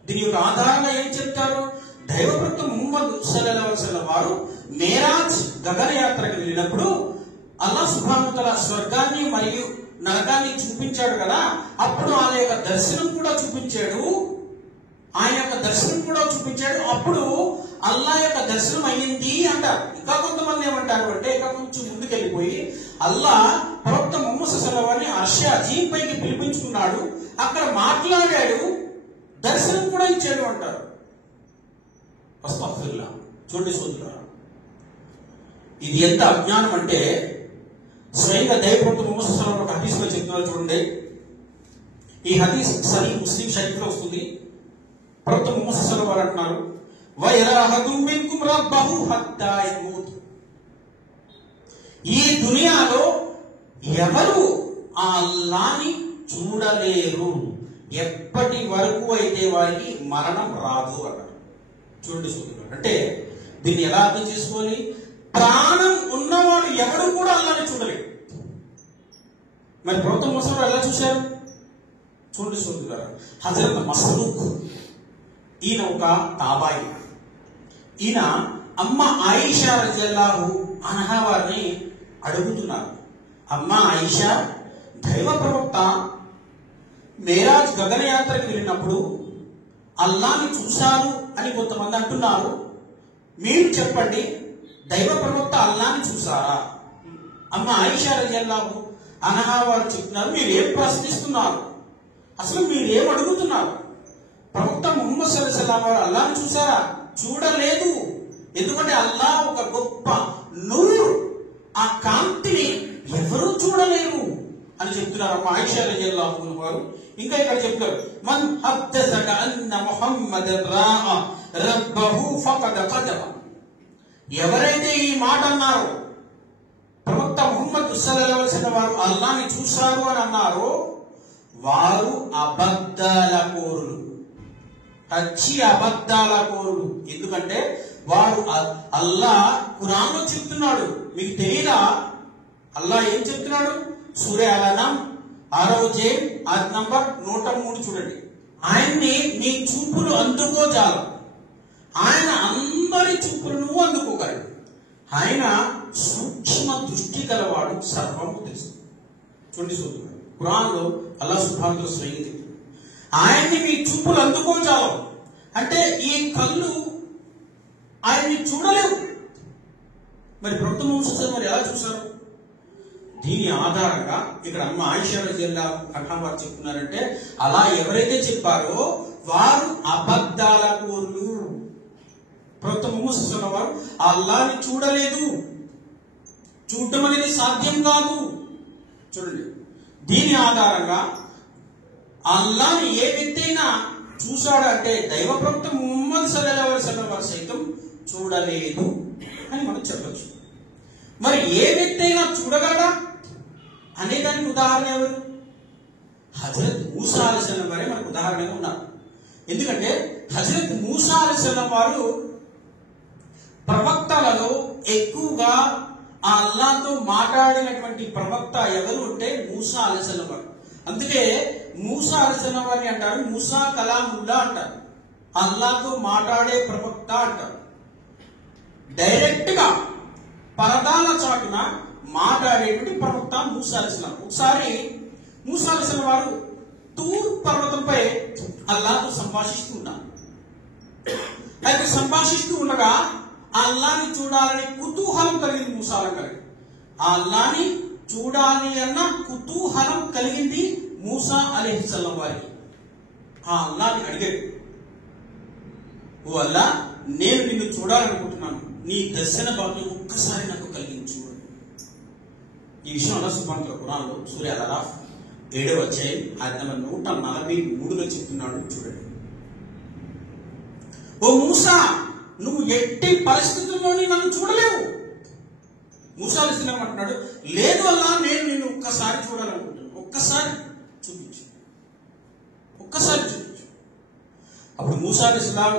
దీని యొక్క ఆధారంగా ఏం చెప్తారు? దైవ ప్రవక్త ముహమ్మద్ సల్లల్లాహు అలైహి వసల్లం వారు మేరాజ్ గగనయాత్రకు వెళ్ళినప్పుడు అల్లాహ్ సుబ్హానహు వ తఆలా స్వర్గాన్ని మరియు నరకాన్ని చూపించాడు కదా, అప్పుడు ఆయన యొక్క దర్శనం కూడా చూపించాడు. అప్పుడు అల్లా యొక్క దర్శనం అయ్యింది అంటారు. ఇంకా కొంతమంది ఏమంటారు అంటే, ఇంకా కొంచెం ముందుకెళ్ళిపోయి అల్లా ప్రవక్త ముహమ్మద్ సల్లల్లాహు అలైహి వసల్లం అర్ష్ అజీమ్ పైకి పిలిపించుకున్నాడు, అక్కడ మాట్లాడాడు, దర్శనం కూడా ఇచ్చాడు అంటారు. అస్తగ్ఫిరుల్లాహ్. చూడండి సోదరులారా, ఇది ఎంత అజ్ఞానం అంటే, స్వయంగా దైవప్రవక్త ముహమ్మద్ సల్లల్లాహు అలైహి వసల్లం ఒక హదీస్ లో చెప్తున్నారు. చూడండి, ఈ హదీస్ సహీహ్ ముస్లిం షరీఫ్ లో వస్తుంది. ప్రవక్త ముహమ్మద్ సల్లల్లాహు అలైహి వసల్లం అంటున్నారు, వయరాహదు మిన్కుమ్ రబ్బహు హత్తా యమూత్. ఈ దునియాలో ఎవరు ఆ అల్లాని చూడలేరు ఎప్పటి వరకు అయితే వారికి మరణం రాదు అన్నారు. చూడండి సోదరులు, అంటే దీన్ని ఎలా అర్థం చేసుకోవాలి? ప్రాణం ఉన్నవాడు ఎవడు కూడా అల్లాని చూడలేడు. మరి ప్రవక్త ముహమ్మద్ ఎలా చూశారు? చూడండి సోదరులారా, హజరత్ మస్రూక్ ఈయన ఒక తాబాయి. ఈయన అమ్మ ఆయిషా రజల్లాహు అన్హా వారిని అడుగుతున్నారు, అమ్మ ఆయిషా, దైవ ప్రవక్త మేరాజ్ గగనయాత్రకు వెళ్ళినప్పుడు అల్లాని చూశారు అని కొంతమంది అంటున్నారు, మీరు చెప్పండి, దైవ ప్రవక్త అల్లాని చూసారా? అమ్మ ఆయిషా రజల్లాహు అన్హా వారు చెప్తున్నారు, మీరు ఏం ప్రశ్నిస్తున్నారు, అసలు మీరేం అడుగుతున్నారు? ప్రవక్త ముహమ్మద్ సల్లల్లాహు అలైహి వసల్లం వారు అల్లాని చూసారా? చూడలేదు. ఎందుకంటే అల్లా ఒక గొప్ప నూరు, ఆ కాంతిని ఎవరూ చూడలేరు అని చెప్తున్నారు అమ్మ ఆయిషా రజల్లాహు అన్హా వారు. ఇంకా ఇక్కడ చెప్తారు, మన్ హద్దసక అన్న ముహమ్మదన్ రాఅ రబ్బహు ఫఖద కదబ. ఎవరైతే ఈ మాట అన్నారో, ప్రవక్త ముహమ్మద్ సల్లల్లాహు అలైహి వసల్లం వారు అల్లాని చూశారు అని అన్నారో, వారు అబద్ధాల కోరులు, పచ్చి అబద్ధాల కోరులు. ఎందుకంటే వారు అల్లా ఖురాన్లో చెప్తున్నాడు, మీకు తెలియదా? అల్లా ఏం చెప్తున్నాడు? సూరే అల్-అనామ్ 6వ అధ్యాయం ఆది నంబర్ 103 చూడండి. ఆయన్ని నీ చూపులు అందుకోజాలం, ఆయన అందరి చూపులను అందుకోగలడు, ఆయన సూక్ష్మ దృష్టి గలవాడు, సర్వము తెలుసు. చూడండి సోదరుడు, ఖురాన్లో అల్లా సుబ్హానహు వ తఆలా ఆయన్ని మీ చూపులు అందుకోజాలం అంటే ఈ కళ్ళు ఆయన్ని చూడలేవు. మరి ప్రవక్త ముహమ్మద్ మరి ఎలా చూశారు? దీని ఆధారంగా ఇక్కడ అమ్మ ఆయిషా రజల్లాహు అన్హా వారు చెప్తున్నారంటే, అలా ఎవరైతే చెప్పారో వారు అబద్ధాల కోరులు. ప్రవక్త ముహమ్మద్ సల్లల్లాహు అలైహి వసల్లం వారు అల్లాని చూడలేదు, చూడటం అనేది సాధ్యం కాదు. చూడండి, దీని ఆధారంగా అల్లాని ఏ వ్యక్తి అయినా చూశాడంటే దైవ ప్రవక్త ముహమ్మద్ సల్లల్లాహు అలైహి వసల్లం వారు సైతం చూడలేదు అని మనం చెప్పచ్చు. మరి ఏ వ్యక్తి అయినా చూడగలడా అనే దానికి ఉదాహరణ ఎవరు? హజరత్ మూసా అలైహిస్సలాం వారే మనకు ఉదాహరణగా ఉన్నారు. ఎందుకంటే హజరత్ మూసా అలైహిస్సలాం వారు ప్రవక్తలలో ఎక్కువగా ఆ అల్లాహ్తో మాట్లాడినటువంటి ప్రవక్త ఎవరు అంటే మూసా అలైహిస్సలాం వారు. అందుకే మూసా అలైహిస్సలాం వారిని అంటారు మూసా కలాముల్లా అంటారు, అల్లాహ్తో మాట్లాడే ప్రవక్త అంటారు. డైరెక్ట్ గా పరదాల చాటున మాట్లాడేటువంటి ప్రవక్త మూసా అలైహిస్సలాం. ఒకసారి మూసా అలైహిస్సలాం వారు తూర్ పర్వతంపై అల్లాహ్తో సంభాషిస్తూ ఉన్నారు. అయితే సంభాషిస్తూ ఉండగా ఆ అల్లాహ్ని చూడాలని కుతూహలం కలిగింది మూసా గారికి. ఆ అల్లాహ్ని చూడాలి అన్న కుతూహలం కలిగింది మూసా అలైహిస్సలాం వారికి. ఆ అల్లాహ్ని అడిగాడు, ఓ అల్లా, నేను నిన్ను చూడాలనుకుంటున్నాను, నీ దర్శన భాగ్యం ఒక్కసారి నాకు కలిగించు. ఈ విషయం అల్లాహ్ సుబ్హానహు వ తఆలా ఖురాన్లో సూర అల్-అరాఫ్ 7వ అధ్యాయం ఆది నంబర్ 143లో చెప్తున్నాడు. చూడండి, ఓ మూసా, నువ్వు ఎట్టి పరిస్థితుల్లోని నన్ను చూడలేవు. మూసా అలైహిస్సలాం అంటున్నాడు, లేదు అల్లా, నేను నిన్ను ఒక్కసారి చూడాలనుకుంటున్నాను, ఒక్కసారి చూపించు, ఒక్కసారి చూపించు. అప్పుడు మూసా అలైహిస్సలాం,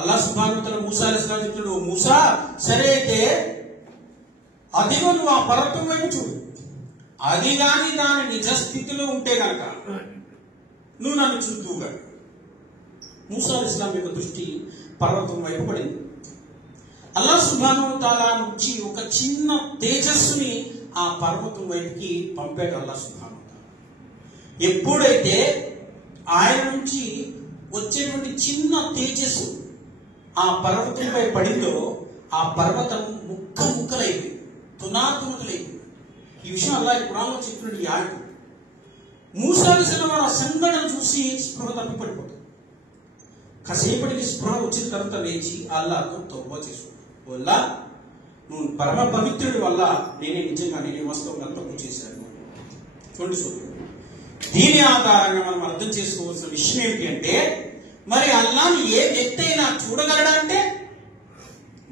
అల్లాహ్ సుబ్హానహు వ తఆలా మూసా అలైహిస్సలాం చెప్తాడు, ఓ మూసా, సరే అయితే అదిగో నువ్వు ఆ పర్వతం వైపు చూడు, అది కానీ దాని నిజ స్థితిలో ఉంటే కనుక నువ్వు నన్ను చూద్దువుగా. మూసా అలైహిస్సలాం యొక్క దృష్టి పర్వతం వైపు పడింది. అల్లాహ్ సుబ్హానహు వ తఆలా నుంచి ఒక చిన్న తేజస్సుని ఆ పర్వతం వైపుకి పంపాడు అల్లాహ్ సుబ్హానహు వ తఆలా. ఎప్పుడైతే ఆయన నుంచి వచ్చేటువంటి చిన్న తేజస్సు ఆ పర్వతంపై పడిందో ఆ పర్వతం ముక్కలైంది, తునాతునకలైంది. ఈ విషయం అల్లాహ్ ఖురాన్లో చెప్పినట్టు ఈ ఆడు మూసా అలైహిస్సలాం వారు ఆ సంఘటన చూసి స్పృహ తప్పి పడిపోతారు. కాసేపటికి స్పృహ వచ్చిన తర్వాత లేచి అల్లాహ్తో తౌబా చేసుకుంటారు, వల్ల నువ్వు పరమ పవిత్రుడి వల్ల నేనే వాస్తవంగా తప్పు చేశాను. చూడండి చూడండి, దీని ఆధారంగా మనం అర్థం చేసుకోవాల్సిన విషయం ఏమిటి అంటే, మరి అల్లాహ్ని ఏ వ్యక్తి అయినా చూడగలడంటే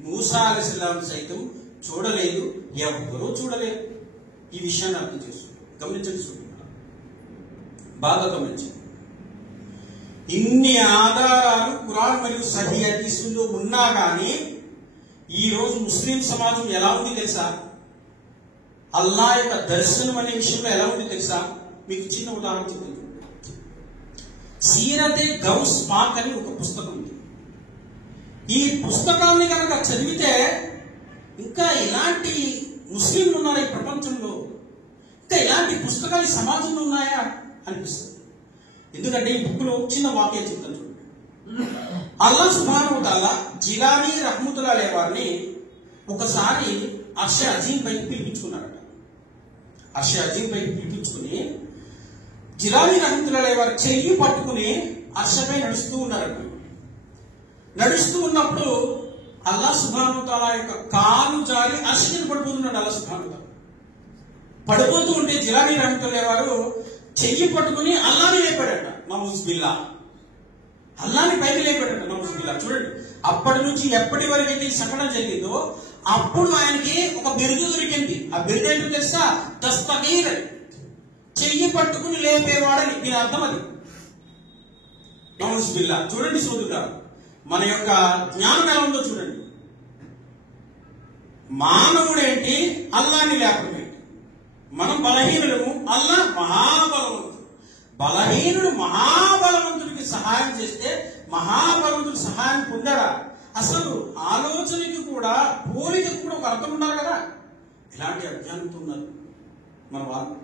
మూసా అలైహిస్సలాం సైతం చూడలేదు, ఎవరూ చూడలేదు. ఈ విషయాన్ని అర్థం చేసుకోండి, గమనించండి, బాగా గమనించండి. ఇన్ని ఆధారాలు ఖురాన్ మరియు సహీ హదీసుల్లో ఉన్నా కానీ ఈ రోజు ముస్లిం సమాజం ఎలా ఉంది తెలుసా? అల్లా యొక్క దర్శనం అనే విషయంలో ఎలా ఉంది తెలుసా? మీకు చిన్న ఉదాహరణ చెప్తాను. సీరతే గౌస్ పాక్ అని ఒక పుస్తకం ఉంది. ఈ పుస్తకాన్ని కనుక చదివితే ఇంకా ఇలాంటి ముస్లింలు ఉన్నారు ఈ ప్రపంచంలో, ఇంకా ఇలాంటి పుస్తకాలు సమాజంలో ఉన్నాయా అనిపిస్తుంది. ఎందుకంటే ఈ బుక్ లో చిన్న వాక్యం చెప్తాను చూడండి. అల్లా సుబ్హానహు వ తఆలా జిలానీ రహ్మతుల్లాహి అలైహి వారిని ఒకసారి అర్ష అజీం పైకి పిలిపించుకున్నారట. అర్ష అజీం పైకి పిలిపించుకుని జిలానీ రహ్మతుల్లాహి అలైహి వారి చెయ్యి పట్టుకుని అర్షపై నడుస్తూ ఉన్నారట. నడుస్తూ ఉన్నప్పుడు అల్లా సుబ్హానహు వ తఆలా యొక్క కాలు జారి అర్ష కింద పడిపోతున్నాడు. అల్లా సుబ్హానహు వ తఆలా పడిపోతూ ఉంటే జిలానీ రహ్మతుల్లాహి అలైహి వారు చెయ్యి పట్టుకుని అల్లాని లేపాడట. నౌజ్ బిల్లా, అల్లాని పైకి లేపాడట. నౌజ్ బిల్లా. చూడండి, అప్పటి నుంచి ఎప్పటి వరకు అయితే ఈ సంఘటన జరిగిందో అప్పుడు ఆయనకి ఒక బిరుదు దొరికింది. ఆ బిరుదు ఏంటో తెలుసా? దస్తగీర్, చెయ్యి పట్టుకుని లేపేవాడని. దీని అర్థం అది. నౌజ్ బిల్లా. చూడండి సోదరులారా, మన యొక్క జ్ఞానం ఎలా ఉందో చూడండి. మానవుడేంటి, అల్లాని లేపడం ఏంటి? మనం బలహీనులము, అల్లా మహాబలవంతుడు. బలహీనుడు మహాబలవంతుడికి సహాయం చేస్తే మహాబలవంతుడు సహాయం పొందాడా? అసలు ఆలోచనకి కూడా, పోలికకు కూడా ఒక అర్థం ఉండాలి కదా. ఇలాంటి అజ్ఞానంతో ఉన్నారు మన వాళ్ళు.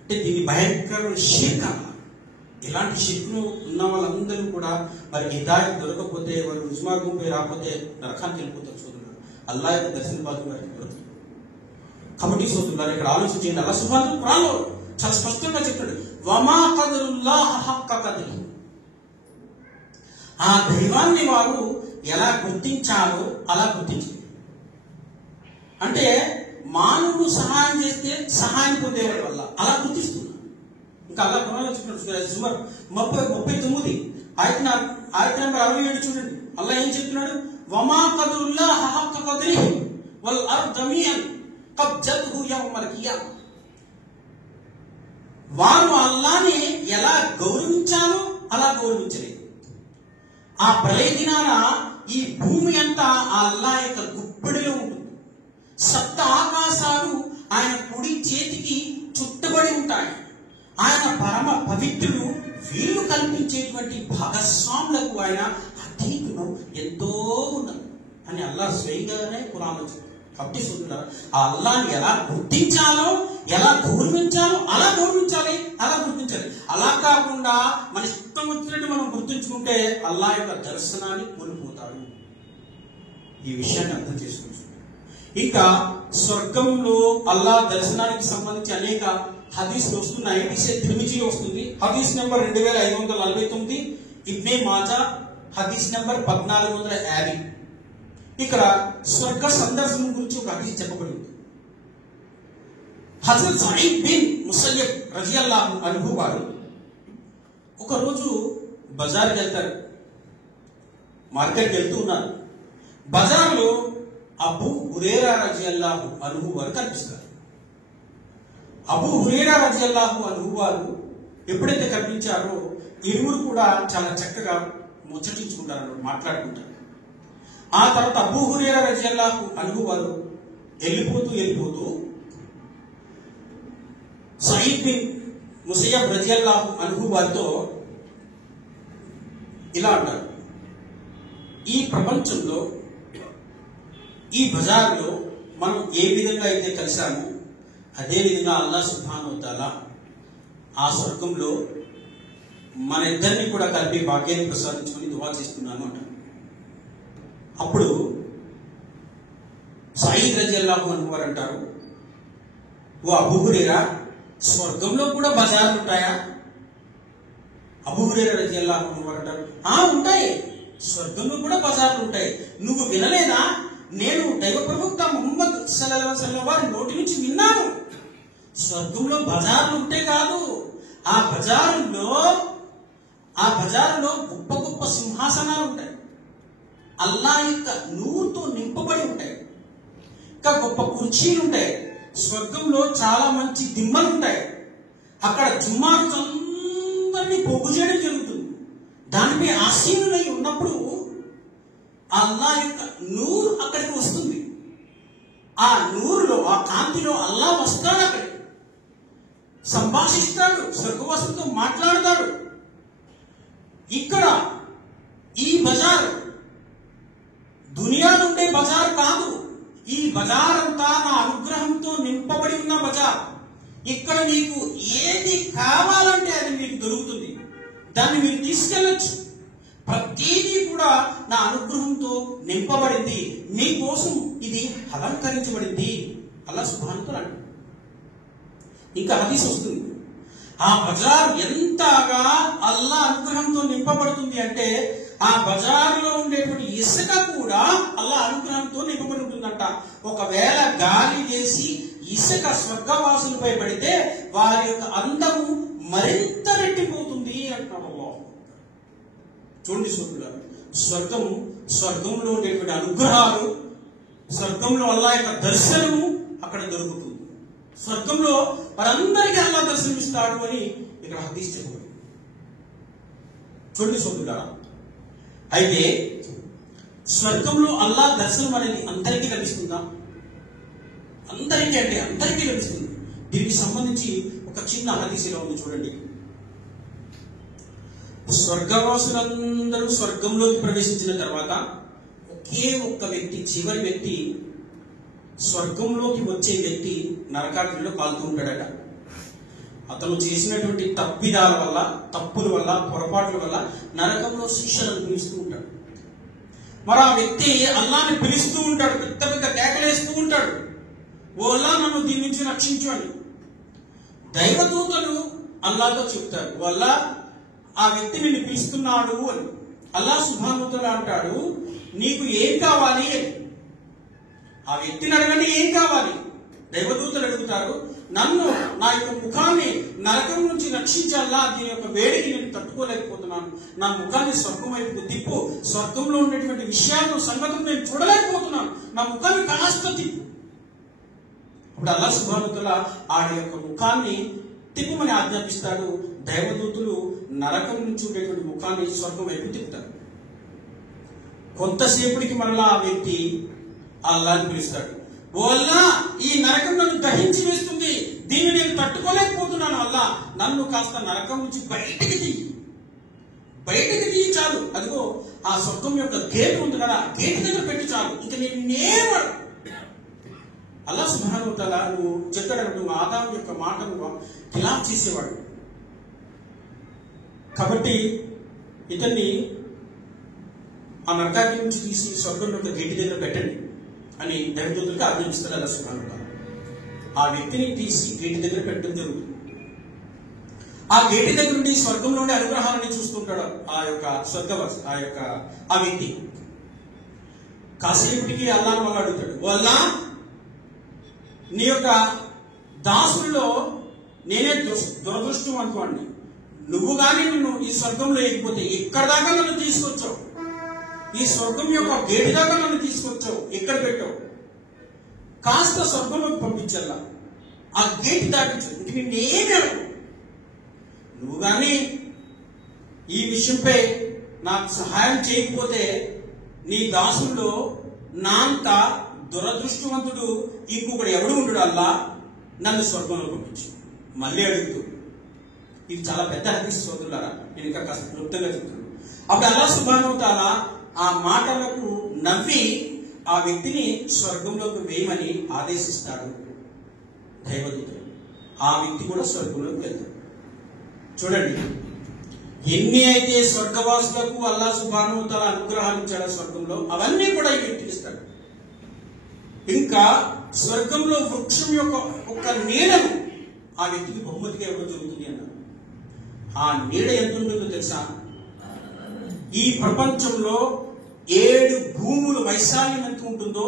అంటే దీన్ని భయంకరమైన షిర్క్ అన్నారు. ఇలాంటి షిర్క్ను ఉన్న వాళ్ళందరూ కూడా వారికి హిదాయత్ దొరకకపోతే, వారు రుజుమార్గంపై రాకపోతే నరకానికి వెళ్ళిపోతారు. సోదరులు, అల్లా యొక్క దర్శన భాగం వారికి దొరకదు. కాబట్టి సోదరులారా, ఇక్కడ ఆలోచించండి. అల్లా సుబ్హానహు ఖురాన్లో చాలా స్పష్టంగా చెప్పాడు, వమా ఖదరుల్లాహ హక్క ఖద్రిహి. ఆ దైవాన్ని వారు ఎలా గుర్తించాలో అలా గుర్తించారు. అంటే మానవుడు సహాయం చేస్తే సహాయం పొందేవాడి వల్ల అలా గుర్తిస్తున్నారు. ఇంకా అలా ఖురాన్లో చెప్పినట్టు సుమారు 39 ఆయత నెంబర్ 67 చూడండి. అల్లా ఏం చెప్తున్నాడు? వమా ఖదరుల్లాహ హక్క ఖద్రిహి వల్ అర్ద జమీఅన్ కబ్జతుహు యౌమల్ కియామah. వారు అల్లాని ఎలా గౌరవించాలో అలా గౌరవించలేదు. ఆ ప్రళయ దినాన ఈ భూమి అంతా ఆ అల్లా యొక్క గుప్పిడిలో ఉంటుంది. సప్త ఆకాశాలు ఆయన కుడి చేతికి చుట్టబడి ఉంటాయి. ఆయన పరమ పవిత్రుడు. వీళ్ళు కల్పించేటువంటి భాగస్వాములకు ఆయన అతీతుడు, ఎంతో ఉన్నది అని అల్లా స్వయంగానే ఖురాన్లో చెప్తారు. కాబట్టి చూస్తున్నారు, ఆ అల్లాని ఎలా గుర్తించాలో, ఎలా గౌరవించాలో అలా గౌరవించాలి, అలా గుర్తించాలి. అలా కాకుండా మన ఇష్టం వచ్చినట్టు మనం గుర్తించుకుంటే అల్లా యొక్క దర్శనాన్ని కోల్పోతాడు. ఈ విషయాన్ని అర్థం చేసుకోవచ్చు. ఇంకా స్వర్గంలో అల్లా దర్శనానికి సంబంధించి అనేక హదీస్లు వస్తున్నాయి. తిరుమిజిలో వస్తుంది. హదీస్ నెంబర్ 2549, ఇబ్నే మాజా హదీస్ నెంబర్ 1450. ఇక్కడ స్వర్గ సందర్శనం గురించి ఒక హదీస్ చెప్పబడింది. హజరత్ సయీద్ బిన్ ముసయ్యబ్ రజియల్లాహు అన్హు వారు ఒకరోజు బజార్కి వెళ్తారు. మార్కెట్కి వెళ్తూ ఉన్నారు. బజార్లో అబూ హురైరా రజియల్లాహు అన్హు వారు కనిపిస్తారు. అబూ హురైరా రజియల్లాహు అన్హు వారు ఎప్పుడైతే కనిపించారో ఇరువురు కూడా చాలా చక్కగా ముచ్చటించుకుంటారు, మాట్లాడుకుంటారు. ఆ తర్వాత అబూ హురైరా రజియల్లాహు అన్హు వారు వెళ్ళిపోతూ సయీద్ బిన్ ముసయ్యబ్ రజియల్లాహు అన్హు వారితో ఇలా అంటారు, ఈ ప్రపంచంలో, ఈ బజార్లో మనం ఏ విధంగా అయితే కలిసామో అదే విధంగా అల్లా సుబ్హానహు వ తఆలా ఆ స్వర్గంలో మన ఇద్దరిని కూడా కలిపి భాగ్యాన్ని ప్రసాదించుకొని దువా చేస్తున్నాను అంటారు. అప్పుడు సయీద్ రజియల్లాహు అన్హు వారు అంటారు, ఓ అబూ హురైరా, స్వర్గంలో కూడా బజార్లు ఉంటాయా? అబూ హురైరా రజియల్లాహు అన్హు వారు అంటారు, ఉంటాయి, స్వర్గంలో కూడా బజార్లు ఉంటాయి. నువ్వు వినలేదా? నేను దైవ ప్రవక్త ముహమ్మద్ సల్లల్లాహు అలైహి వసల్లం వారి నోటి నుంచి విన్నాను. స్వర్గంలో బజార్లు ఉంటే కాదు, ఆ బజారులో గొప్ప గొప్ప సింహాసనాలు ఉంటాయి. అల్లా యొక్క నూరుతో నింపబడి ఉంటాయి. ఇంకా గొప్ప కుర్చీలు ఉంటాయి. స్వర్గంలో చాలా మంచి దిమ్మలు ఉంటాయి. అక్కడ జుమ్మాకు అందరినీ పొగ్గు చేయడం జరుగుతుంది. దానిపై ఆసీనులై ఉన్నప్పుడు అల్లా యొక్క నూరు అక్కడికి వస్తుంది. ఆ నూరులో, ఆ కాంతిలో అల్లా వస్తాడు, అక్కడికి సంభాషిస్తాడు, స్వర్గవాసులతో మాట్లాడతాడు. ఇక్కడ ఈ బజార్ దునియాలో ఉండే బజార్ కాదు. ఈ బజార్ అంతా నా అనుగ్రహంతో నింపబడి ఉన్న బజార్. ఇక్కడ మీకు ఏది కావాలంటే అది మీకు దొరుకుతుంది. దాన్ని మీరు తీసుకెళ్ళచ్చు. ప్రతిదీ కూడా నా అనుగ్రహంతో నింపబడింది. మీకోసం ఇది అలంకరించబడింది. అల్లాహ్ సుబ్హానహు వ తఆలా. ఇంకా హదీస్ వస్తుంది, ఆ బజార్ ఎంతగా అల్లా అనుగ్రహంతో నింపబడుతుంది అంటే ఆ బజార్లో ఉండేటువంటి ఇసుక కూడా అల్లా అనుగ్రహంతో నింపబడి ఉంటుందంట. ఒకవేళ గాలి చేసి ఇసుక స్వర్గవాసులపై పడితే వారి యొక్క అందము మరింత రెట్టిపోతుంది అంటారు. చూడండి సోదరులారా, స్వర్గంలో ఉండేటువంటి అనుగ్రహాలు, స్వర్గంలో అల్లా యొక్క దర్శనము అక్కడ దొరుకుతుంది. స్వర్గంలో వారందరికీ అల్లా దర్శనమిస్తాడు అని ఇక్కడ హదీస్ చెప్పబడింది. చూడండి సోదరులారా, అయితే స్వర్గంలో అల్లా దర్శనం అనేది అందరికీ లభిస్తుందా? అందరికీ అంటే అందరికీ లభిస్తుంది. దీనికి సంబంధించి ఒక చిన్న హదీస్ ఇలా ఉంది, చూడండి. స్వర్గవాసులందరూ స్వర్గంలోకి ప్రవేశించిన తర్వాత ఒకే ఒక్క వ్యక్తి, చివరి వ్యక్తి, స్వర్గంలోకి వచ్చే వ్యక్తి నరకాగ్నిలో కాలుతూ ఉంటాడట. అతను చేసినటువంటి తప్పిదాల వల్ల, తప్పుల వల్ల, పొరపాట్ల వల్ల నరకంలో శిక్షను అనుభవిస్తూ ఉంటాడు. మరి ఆ వ్యక్తి అల్లాని పిలుస్తూ ఉంటాడు, పెద్ద పెద్ద కేకలేస్తూ ఉంటాడు, ఓ అల్లా నన్ను దీని నుంచి రక్షించు అని. దైవదూతలు అల్లాతో చెప్తారు, ఓ అల్లా ఆ వ్యక్తి నిన్ను పిలుస్తున్నాడు అని. అల్లాహ్ సుబ్హానహు వ తఆలా అంటాడు, నీకు ఏం కావాలి అని. ఆ వ్యక్తిని అడగండి, ఏం కావాలి? దైవదూతలు అడుగుతారు, నన్ను, నా యొక్క ముఖాన్ని నరకం నుంచి రక్షించాలా, దీని యొక్క వేడికి నేను తట్టుకోలేకపోతున్నాను, నా ముఖాన్ని స్వర్గం వైపు తిప్పు, స్వర్గంలో ఉండేటువంటి విషయాలను, సంగతులు నేను చూడలేకపోతున్నాను, నా ముఖాన్ని కాస్త తిప్పు. ఇప్పుడు అల్లాహ్ సుబ్హానహు వ తఆలా ఆడి యొక్క ముఖాన్ని తిప్పుమని ఆజ్ఞాపిస్తాడు. దైవదూతులు నరకం నుంచి ఉండేటువంటి ముఖాన్ని స్వర్గం వైపు తిప్పుతారు. కొంతసేపటికి మరలా ఆ వ్యక్తి అల్లాని పిలుస్తాడు, ఓ అల్లా, ఈ నరకం నన్ను దహించి వేస్తుంది, దీన్ని నేను తట్టుకోలేకపోతున్నాను, అల్లా నన్ను కాస్త నరకం నుంచి బయటికి తీయి చాలు. అదిగో ఆ స్వర్గం యొక్క గేట్ ఉంది కదా, గేట్ దగ్గర పెట్టి చాలు, ఇంకా నేను అల్లాహ్ సుబ్హానహు వ తఆలా నువ్వు చెప్పాడు, నువ్వు ఆదాం యొక్క మాటను ఖిలాఫ్ చేసేవాడు కాబట్టి ఇతన్ని ఆ నరకాగ్ని నుంచి తీసి స్వర్గం యొక్క గేటు దగ్గర పెట్టండి అని దైవదూతలకు ఆజ్ఞాపిస్తాడు అల్లాహ్ సుబ్హానహు వ తఆలా. ఆ వ్యక్తిని తీసి గేటు దగ్గర పెట్టడం జరుగుతుంది. ఆ గేటు దగ్గర నుండి స్వర్గంలో ఉండే అనుగ్రహాలని చూస్తుంటాడు ఆ వ్యక్తి. కాసేపటికి అల్లాహ్ వల్ల అడుగుతాడు, ఓ అల్లాహ్, నీ యొక్క దాసుల్లో నేనే దురదృష్టవంతుడిని, నువ్వు కానీ నిన్ను ఈ స్వర్గంలో ఎక్కిపోతే ఇక్కడ దాకా నన్ను తీసుకొచ్చావు, ఈ స్వర్గం యొక్క గేటు దాకా నన్ను తీసుకొచ్చావు, ఇక్కడ పెట్టావు, కాస్త స్వర్గంలోకి పంపించల్లా, ఆ గేటు దాటించు, ఇంక నేనేమి అడుగు, నువ్వు కానీ ఈ విషయంపై నాకు సహాయం చేయకపోతే నీ దాసుల్లో నా అంత దురదృష్టవంతుడు ఇంకొకడు ఎవడు ఉండడు, అల్లా నన్ను స్వర్గంలో పంపించు. మళ్ళీ అడుగుతూ, ఇది చాలా పెద్ద హదీస్ సోదరులారా, నేను ఇంకా కాస్త క్లుప్తంగా చెప్తున్నాను. అప్పుడు అల్లాహ్ సుబ్హానహు వ తఆలా ఆ మాటలకు నవ్వి ఆ వ్యక్తిని స్వర్గంలోకి వేయమని ఆదేశిస్తాడు దైవదూతలు. ఆ వ్యక్తి కూడా స్వర్గంలోకి వెళ్తాడు. చూడండి, ఎన్ని అయితే స్వర్గవాసులకు అల్లాహ్ సుబ్హానహు వ తఆలా అనుగ్రహాలు ఇచ్చాడు స్వర్గంలో, అవన్నీ కూడా ఈ వ్యక్తికి ఇస్తాడు. ఇంకా స్వర్గంలో వృక్షం యొక్క ఒక నీడను ఆ వ్యక్తికి బహుమతిగా ఇవ్వడం జరుగుతుంది అన్నారు. ఆ నీడ ఎంత ఉంటుందో తెలుసా? ఈ ప్రపంచంలో 7 భూములు వైశాల్యం ఎంత ఉంటుందో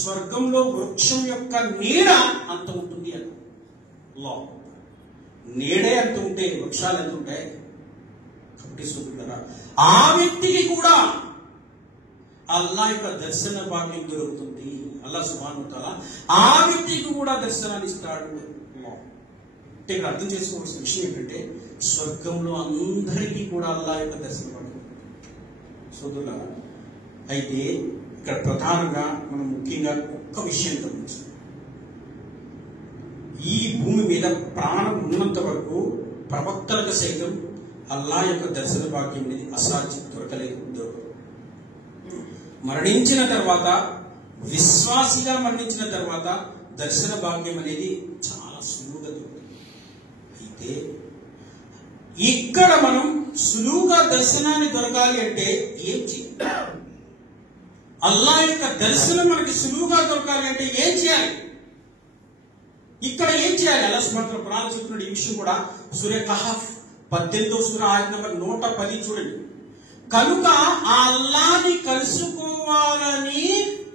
స్వర్గంలో వృక్షం యొక్క నీడ అంత ఉంటుంది అని. నీడే అంత ఉంటే వృక్షాలు ఎంత ఉంటాయి? కాబట్టి సోదరులారా, ఆ వ్యక్తికి కూడా అల్లాహ్ యొక్క దర్శన భాగ్యం దొరుకుతుంది. అల్లాహ్ సుబ్హానహు వ తఆలా ఆ వ్యక్తికి కూడా దర్శనాన్ని ఇస్తాడు. ఇక్కడ అర్థం చేసుకోవాల్సిన విషయం ఏంటంటే, స్వర్గంలో అందరికీ కూడా అల్లాహ్ యొక్క దర్శన భాగ్యం. సోదరులారా, అయితే ఇక్కడ ప్రధానంగా మనం ముఖ్యంగా ఒక్క విషయం గమనించాలి. ఈ భూమి మీద ప్రాణం ఉన్నంత వరకు ప్రవక్తలకు సైతం అల్లా యొక్క దర్శన భాగ్యం అనేది అసాధ్యం, దొరకలేదు. మరణించిన తర్వాత, విశ్వాసిగా మరణించిన తర్వాత దర్శన భాగ్యం అనేది చాలా సులువుగా దొరుకుతుంది. అయితే ఇక్కడ మనం సులువుగా దర్శనాన్ని దొరకాలి అంటే ఏం చేయాలి? అల్లా యొక్క దర్శనం మనకి సులువుగా దొరకాలి అంటే ఏం చేయాలి? ఇక్కడ ఏం చేయాలి? అల్లా సుబ్హానహు వ తఆలా చెప్తున్నాడు ఈ విషయం కూడా. సూర కహఫ్ 18వ సూర ఆయత్ నంబర్ 110 చూడండి. కనుక ఆ అల్లాని కలుసుకోవాలని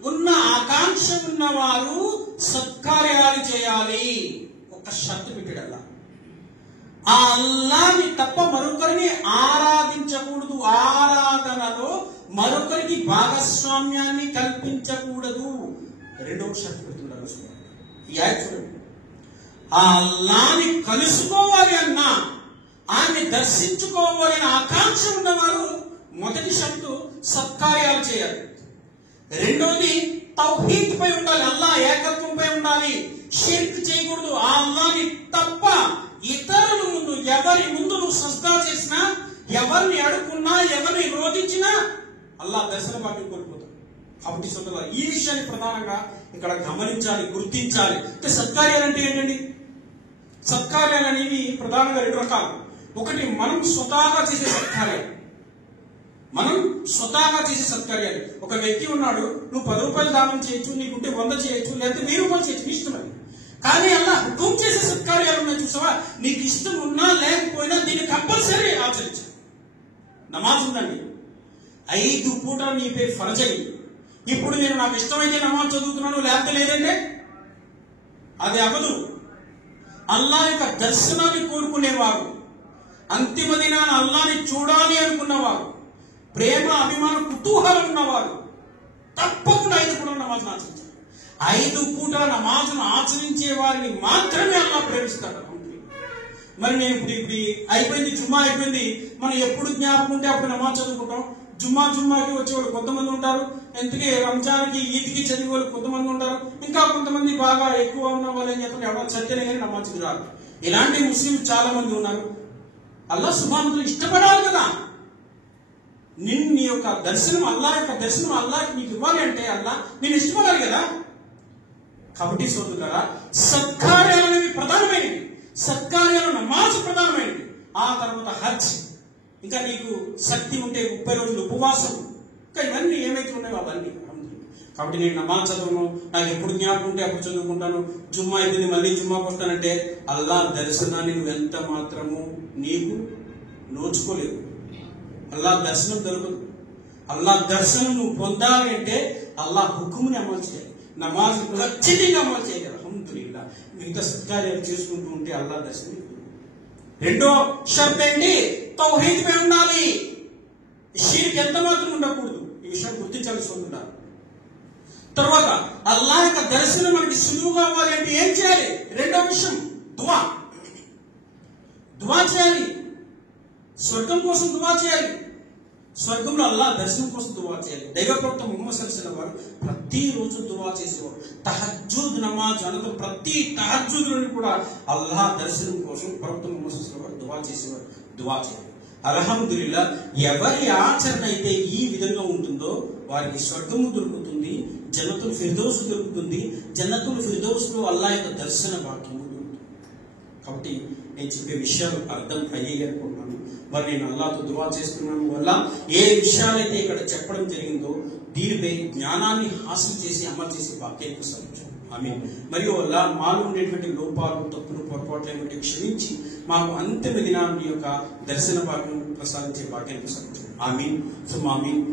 ఉన్న ఆకాంక్ష ఉన్నవారు సత్కార్యాలు చేయాలి. ఒక షరతు పెట్టాడు అల్లా. ఆ అల్లాని తప్ప మరొకరిని ఆరాధించకూడదు, ఆరాధనలో మరొకరికి భాగస్వామ్యాన్ని కల్పించకూడదు. రెండవ షరతు పెడుతున్నాడు. ఈ ఆయత్ చూడండి. ఆ అల్లాని కలుసుకోవాలి అన్నా, ఆయన్ని దర్శించుకోవాలని ఆకాంక్ష ఉన్నవారు మొదటి షరతు సత్కార్యాలు చేయాలి. రెండోది తౌహీద్ పై ఉండాలి, అల్లా ఏకత్వంపై ఉండాలి, షిర్క్ చేయకూడదు. ఆ అల్లాని తప్ప ఇతరుల ముందు, ఎవరి ముందు నువ్వు సజ్దా చేసినా, ఎవరిని అడుక్కున్నా, ఎవరిని రోధించినా అల్లా దర్శన భాగ్యం కోల్పోతాడు. కాబట్టి సోదరులారా, ఈ విషయాన్ని ప్రధానంగా ఇక్కడ గమనించాలి, గుర్తించాలి. అంటే సత్కార్యాలు అంటే ఏంటండి? సత్కార్యాలు అనేవి ప్రధానంగా రెండు రకాలు. ఒకటి మనం స్వతహాగా చేసే సత్కార్యాలు. మనం స్వతహాగా చేసే సత్కార్యాలు. ఒక వ్యక్తి ఉన్నాడు, నువ్వు 10 రూపాయలు దానం చేయొచ్చు, నీకుంటే 100 చేయొచ్చు, లేకపోతే 1000 రూపాయలు చేయొచ్చు, నీ ఇష్టమని. కానీ అలా హుకుం చేసే సత్కార్యాలు ఉన్నాయి చూసావా? నీకు ఇష్టం ఉన్నా లేకపోయినా దీన్ని కంపల్సరీ ఆచరించాలి. నమాజ్ ఉందండి, 5 పూటలు నీపై ఫరజ్ అయ్యి. ఇప్పుడు నేను నాకు ఇష్టమైతే నమాజ్ చదువుతున్నాను, లేకపోతే లేదంటే అది అవ్వదు. అల్లా యొక్క దర్శనాన్ని కోరుకునేవారు, అంతిమ దినాన అల్లాని చూడాలి అనుకున్నవారు, ప్రేమ, అభిమానం, కుతూహలం ఉన్నవారు తప్పకుండా 5 పూటల నమాజ్ను ఆచరించాలి. 5 పూటల నమాజ్ను ఆచరించే వారిని మాత్రమే అల్లా ప్రేమిస్తాడు. మరి నేను ఇప్పుడు అయిపోయింది, జుమ్మా అయిపోయింది, మనం ఎప్పుడు జ్ఞాపకం ఉంటే అప్పుడు నమాజ్ చదువుకుంటాం. జుమ్మాకి వచ్చేవాళ్ళు కొంతమంది ఉంటారు, ఎందుకే రంజాన్కి, ఈద్కి చదివే వాళ్ళు కొంతమంది ఉంటారు, ఇంకా కొంతమంది బాగా ఎక్కువ ఉన్న వాళ్ళు ఏం చెప్పండి, ఎవరు చదివినా కానీ నమాజ్కి రాదు. ఇలాంటి ముస్లిం చాలా మంది ఉన్నారు. అల్లా సుబ్హానహు వ తఆలా ఇష్టపడాలి కదా, నీ యొక్క దర్శనం, అల్లా యొక్క దర్శనం అల్లాకి నీకు ఇవ్వాలి అంటే అల్లా నేను ఇష్టపడాలి కదా. కాబట్టి సోదరులారా, సత్కార్యాలు అనేవి ప్రధానమైనవి. సత్కార్యాలు నమాజ్ ప్రధానమైనవి. ఆ తర్వాత హజ్, ఇంకా నీకు శక్తి ఉంటే 30 రోజులు ఉపవాసం, ఇంకా ఇవన్నీ ఏమైతే ఉన్నాయో అవన్నీ. కాబట్టి నేను నమాజ్ చదవను, నాకు ఎప్పుడు జ్ఞాపకం ఉంటే అప్పుడు చదువుకుంటాను, జుమ్మా అయిపోయింది మళ్ళీ జుమ్మాకు వస్తానంటే అల్లా దర్శనాన్ని నువ్వు ఎంత మాత్రము నీకు నోచుకోలేవు. అల్లా దర్శనం దొరకదు. అల్లా దర్శనం నువ్వు పొందాలి అంటే అల్లా హుకుముని అమలు చేయాలి, నమాజ్ ఖచ్చితంగా అమలు చేయాలి. అల్హమ్దులిల్లాహ్. మిగతా సత్కార్యాలు చేసుకుంటూ ఉంటే అల్లా దర్శనం. రెండో షరత్ ఏంటి? తౌహీద్ పై ఉండాలి, షిర్క్ ఎంత మాత్రం ఉండకూడదు. ఈ విషయం గుర్తించాలి సోదరులారా. తర్వాత అల్లా యొక్క దర్శనం మనకి సులువుగా అవ్వాలి అంటే ఏం చేయాలి? రెండో విషయం దువా. దువా చేయాలి, స్వర్గం కోసం దువా చేయాలి, స్వర్గంలో అల్లా దర్శనం కోసం దువా చేయాలి. దైవప్రవక్త ముహమ్మద్ సల్లల్లాహు అలైహి వసల్లం వారు ప్రతిరోజు దువా చేసేవారు. తహజ్జుద్ నమాజ్ అనగా ప్రతి తహజ్జుద్లోని కూడా అల్లా దర్శనం కోసం ప్రవక్త ముహమ్మద్ సల్లల్లాహు అలైహి వసల్లం వారు దువా చేసేవారు. దువా చేయాలి. అల్హమ్దులిల్లాహ్. ఎవరి ఆచరణ అయితే ఈ విధంగా ఉంటుందో వారికి స్వర్గము దొరుకుతుంది, జన్నతుల్ ఫిర్దౌస్ దొరుకుతుంది. జన్నతుల్ ఫిర్దౌస్ లో అల్లా యొక్క దర్శన భాగ్యము దొరుకుతుంది. కాబట్టి నేను చెప్పే విషయాలు అర్థం అయ్యాయి అనుకుంటున్నాను. మరి నేను అల్లాతో దువా చేస్తున్నాను వల్ల ఏ విషయాలైతే ఇక్కడ చెప్పడం జరిగిందో దీనిపై జ్ఞానాన్ని హాసిల్ చేసి అమలు చేసే భాగ్యాన్ని ప్రసాదించాను. ఆమీన్. మరియు అల్లా మాలో ఉండేటువంటి లోపాలు, తప్పులు, పొరపాట్లను క్షమించి మాకు అంతిమ దినాన్ని యొక్క దర్శన భాగ్యం ప్రసాదించే భాగ్యాన్ని ప్రసాదించాను. ఆమీన్. సో ఆమీన్.